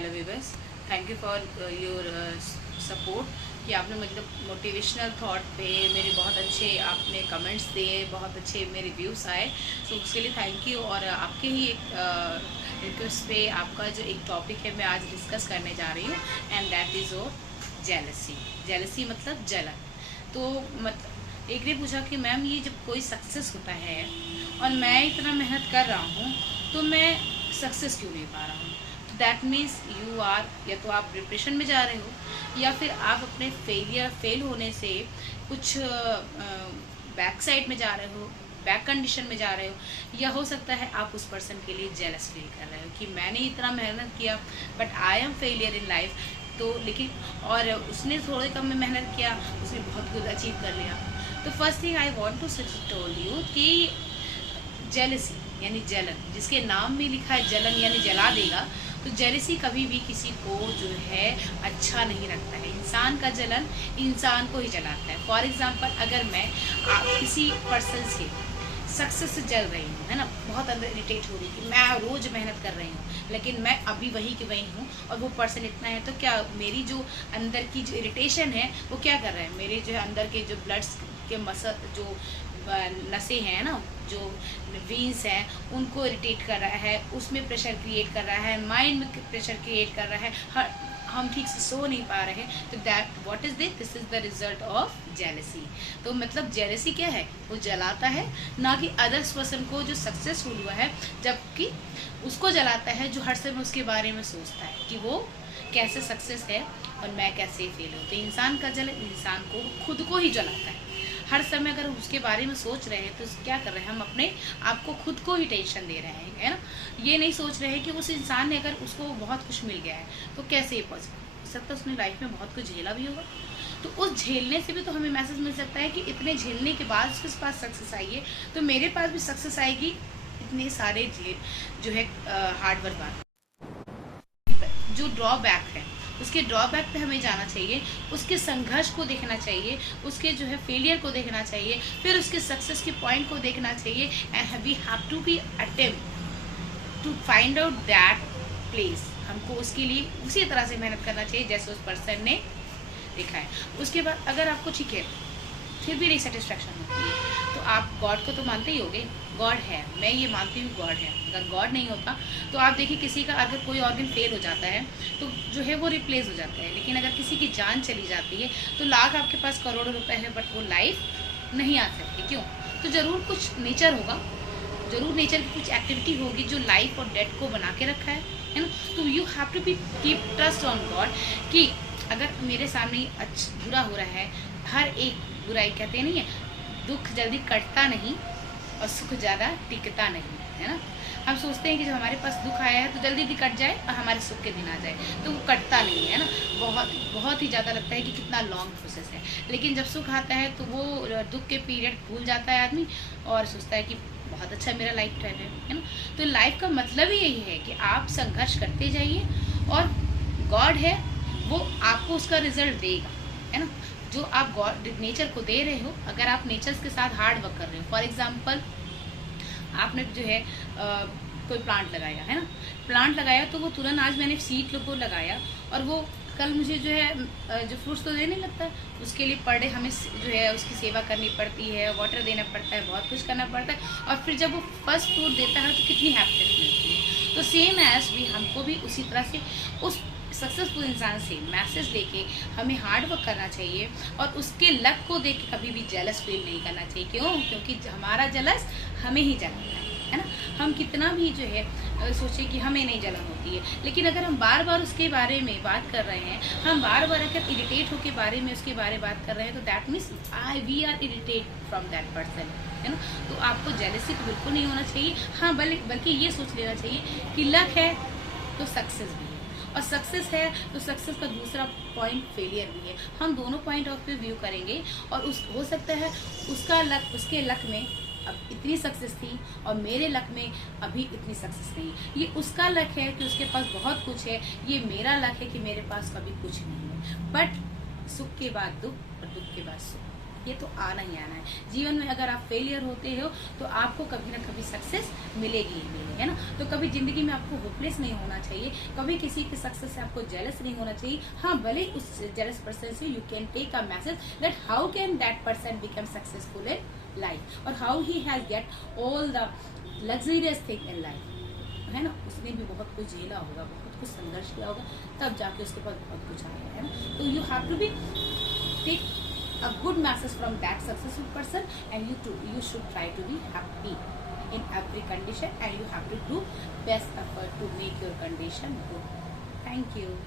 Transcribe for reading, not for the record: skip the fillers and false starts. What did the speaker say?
Hello viewers, thank you for your support कि आपने मुझे मोटिवेशनल थॉट पे मेरे बहुत अच्छे आपने कमेंट्स दिए, बहुत अच्छे मेरे व्यूज़ आए। तो उसके लिए थैंक यू। और आपके ही एक रिक्वेस्ट पे आपका जो एक टॉपिक है मैं आज डिस्कस करने जा रही हूँ, एंड दैट इज़ और जेलसी। जेलसी मतलब जलन। तो मतलब एक ने पूछा कि मैम ये जब कोई सक्सेस होता है और मैं इतना मेहनत कर रहा हूँ तो मैं सक्सेस क्यों नहीं पा रहा हूँ? तो दैट मीन्स यू आर, या तो आप डिप्रेशन में जा रहे हो या फिर आप अपने फेल होने से कुछ बैक साइड में जा रहे हो, बैक कंडीशन में जा रहे हो, या हो सकता है आप उस पर्सन के लिए जेलस फील कर रहे हो कि मैंने इतना मेहनत किया but I am failure in life. तो लेकिन और उसने थोड़े कम में मेहनत किया, उसने बहुत कुछ अचीव कर लिया। तो first thing I want to tell you कि जेलसी यानी जलन, जिसके नाम में लिखा है जलन यानी जला देगा, तो जेलसी कभी भी किसी को जो है अच्छा नहीं रखता है। इंसान का जलन इंसान को ही जलाता है। फॉर एग्जांपल, अगर मैं किसी पर्सन के सक्सेस से जल रही हूँ, है ना, बहुत अंदर इरिटेट हो रही है कि मैं रोज मेहनत कर रही हूँ लेकिन मैं अभी वही की वही हूँ और वो पर्सन इतना है, तो क्या मेरी जो अंदर की जो इरिटेशन है वो क्या कर रहा है, मेरे जो है अंदर के जो ब्लड्स के मसल जो नसें हैं ना, जो वीन्स हैं, उनको इरिटेट कर रहा है, उसमें प्रेशर क्रिएट कर रहा है, माइंड में प्रेशर क्रिएट कर रहा है, हम ठीक से सो नहीं पा रहे हैं। तो that what is this is the result of jealousy. तो मतलब जेलसी क्या है, वो जलाता है, ना कि अदर्स पर्सन को जो सक्सेसफुल हुआ है, जबकि उसको जलाता है जो हर समय उसके बारे में सोचता है कि वो कैसे सक्सेस है और मैं कैसे फेल हूँ। तो इंसान का जलन इंसान को खुद को ही जलाता है। हर समय अगर उसके बारे में सोच रहे हैं तो क्या कर रहे हैं, हम अपने आप को खुद को ही टेंशन दे रहे हैं, है ना। ये नहीं सोच रहे हैं कि उस इंसान ने अगर उसको बहुत कुछ मिल गया है तो कैसे ये पॉसिबल हो सकता है, उसने लाइफ में बहुत कुछ झेला भी होगा। तो उस झेलने से भी तो हमें मैसेज मिल सकता है कि इतने झेलने के बाद उसके पास सक्सेस आई है तो मेरे पास भी सक्सेस आएगी। इतने सारे जो है हार्ड वर्क बाद जो ड्रॉबैक है उसके ड्रॉबैक पे हमें जाना चाहिए, उसके संघर्ष को देखना चाहिए, उसके जो है फेलियर को देखना चाहिए, फिर उसके सक्सेस के पॉइंट को देखना चाहिए। And we have to be attempt to find out that place. हमको उसके लिए उसी तरह से मेहनत करना चाहिए जैसे उस पर्सन ने देखा है। उसके बाद अगर आपको ठीक है फिर भी नहीं सेटिस्फैक्शन होती है तो आप गॉड को तो मानते ही होंगे, गॉड है, मैं ये मानती हूँ गॉड है। अगर गॉड नहीं होता तो आप देखिए किसी का अगर कोई ऑर्गन फेल हो जाता है तो जो है वो रिप्लेस हो जाता है, लेकिन अगर किसी की जान चली जाती है तो लाख आपके पास करोड़ों रुपए है बट वो लाइफ नहीं आ सकती। क्यों? तो ज़रूर कुछ नेचर होगा, जरूर नेचर की कुछ एक्टिविटी होगी जो लाइफ और डेथ को बना के रखा है ना। तो you have to be keep trust on God कि अगर मेरे सामने बुरा हो रहा है, हर एक बुराई कहते नहीं है, दुख जल्दी कटता नहीं और सुख ज़्यादा टिकता नहीं, है ना। हम सोचते हैं कि जब हमारे पास दुख आया है तो जल्दी कट जाए और हमारे सुख के दिन आ जाए, तो वो कटता नहीं है ना। बहुत ही ज़्यादा लगता है कि कितना लॉन्ग प्रोसेस है, लेकिन जब सुख आता है तो वो दुख के पीरियड भूल जाता है आदमी और सोचता है कि बहुत अच्छा मेरा लाइफ टाइम है ना। तो लाइफ का मतलब ही यही है कि आप संघर्ष करते जाइए और गॉड है वो आपको उसका रिजल्ट देगा, है ना। जो आप गॉड नेचर को दे रहे हो, अगर आप नेचर के साथ हार्ड वर्क कर रहे हो, फॉर एग्जांपल आपने जो है कोई प्लांट लगाया, है ना, प्लांट लगाया तो वो तुरंत आज मैंने सीड को लगाया और वो कल मुझे जो है जो फ्रूट्स तो देने लगता है, उसके लिए पर डे हमें जो है उसकी सेवा करनी पड़ती है, वाटर देना पड़ता है, बहुत कुछ करना पड़ता है, और फिर जब वो फर्स्ट फ्रूट देता है तो कितनी हैप्पीनेस मिलती है। तो सेम एज भी हमको भी उसी तरह से उस सक्सेसफुल इंसान से मैसेज लेके हमें हार्ड वर्क करना चाहिए और उसके लक को देख के कभी भी जेलस फील नहीं करना चाहिए। क्यों? क्योंकि हमारा जेलस हमें ही जलाता है ना। हम कितना भी जो है सोचे कि हमें नहीं जलन होती है, लेकिन अगर हम बार बार उसके बारे में बात कर रहे हैं, हम बार बार अगर इरिटेट होकर बारे में उसके बारे में बात कर रहे हैं, तो that means we are irritate from that person, है ना। तो आपको जेलसी तो बिल्कुल नहीं होना चाहिए। हाँ, बल्कि ये सोच लेना चाहिए कि लक है तो सक्सेस भी है, और सक्सेस है तो सक्सेस का दूसरा पॉइंट फेलियर भी है। हम दोनों पॉइंट ऑफ व्यू करेंगे और हो सकता है उसका लक, उसके लक में अब इतनी सक्सेस थी और मेरे लक में अभी इतनी सक्सेस नहीं। ये उसका लक है कि उसके पास बहुत कुछ है, ये मेरा लक है कि मेरे पास कभी कुछ नहीं है। बट सुख के बाद दुख और दुख के बाद सुख। ये तो आना ही आना है जीवन में। अगर आप फेलियर होते हो तो आपको कभी ना कभी सक्सेस मिलेगी ही मिलेगी, है ना। तो कभी जिंदगी में आपको होपलेस नहीं होना चाहिए, कभी किसी के सक्सेस से आपको जेलस नहीं होना चाहिए। हाँ, भले उस जेलस पर्सन से you can take a message that how can that person become successful in life और how he has get all the luxurious thing in life, है ना। उसने भी बहुत कुछ झेला होगा, बहुत कुछ संघर्ष किया होगा, तब जाके उसके पास बहुत कुछ आया, है ना। तो you have to be take a good message from that successful person, and you should try to be happy in every condition, and you have to do best effort to make your condition good. Thank you.